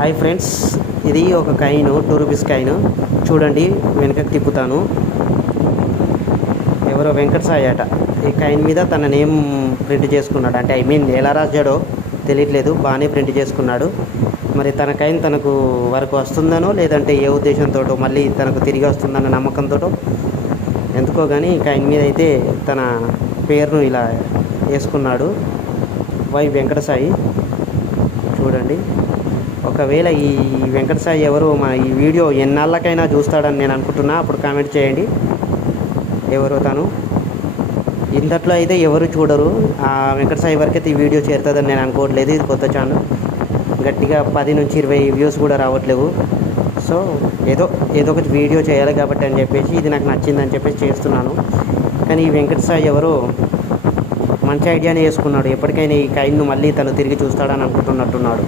Hi friends ఇది ఒక coin two rupees coin చూడండి వెనకకి తిప్పుతాను. ఎవరో వెంకట సాయి అట. ఈ కాయిన్ మీద తన నేమ్ ప్రింట్ చేసుకున్నాడు. అంటే ఐ మీన్ ఎలా రాశాడో తెలియట్లేదు. బాగానే ప్రింట్ చేసుకున్నాడు. మరి తన కాయిన్ తనకు వరకు వస్తుందనో లేదంటే ఏ ఉద్దేశంతో మళ్ళీ తనకు తిరిగి వస్తుందన్న నమ్మకంతో ఎందుకో కానీ ఈ కాయిన్ మీద అయితే తన పేరును ఇలా వేసుకున్నాడు. వై వెంకటసాయి చూడండి. ఒకవేళ ఈ వెంకట సాయి ఎవరు మా ఈ వీడియో ఎన్నాళ్ళకైనా చూస్తాడని నేను అనుకుంటున్నా అప్పుడు కామెంట్ చేయండి. ఎవరో తను. ఇంతట్లో అయితే ఎవరు చూడరు. ఆ వెంకట సాయి వరకు ఈ వీడియో చేరుతుందని నేను అనుకోవట్లేదు. ఇది కొత్త ఛానల్ గట్టిగా పది నుంచి ఇరవై వ్యూస్ కూడా రావట్లేవు. సో ఏదో ఏదో ఒకటి వీడియో చేయాలి కాబట్టి అని చెప్పేసి ఇది నాకు నచ్చిందని చెప్పేసి చేస్తున్నాను. కానీ ఈ వెంకట సాయి ఎవరు మంచి ఐడియానే వేసుకున్నాడు. ఎప్పటికైనా ఈ కైన్ను మళ్ళీ తను తిరిగి చూస్తాడని అనుకుంటున్నట్టున్నాడు.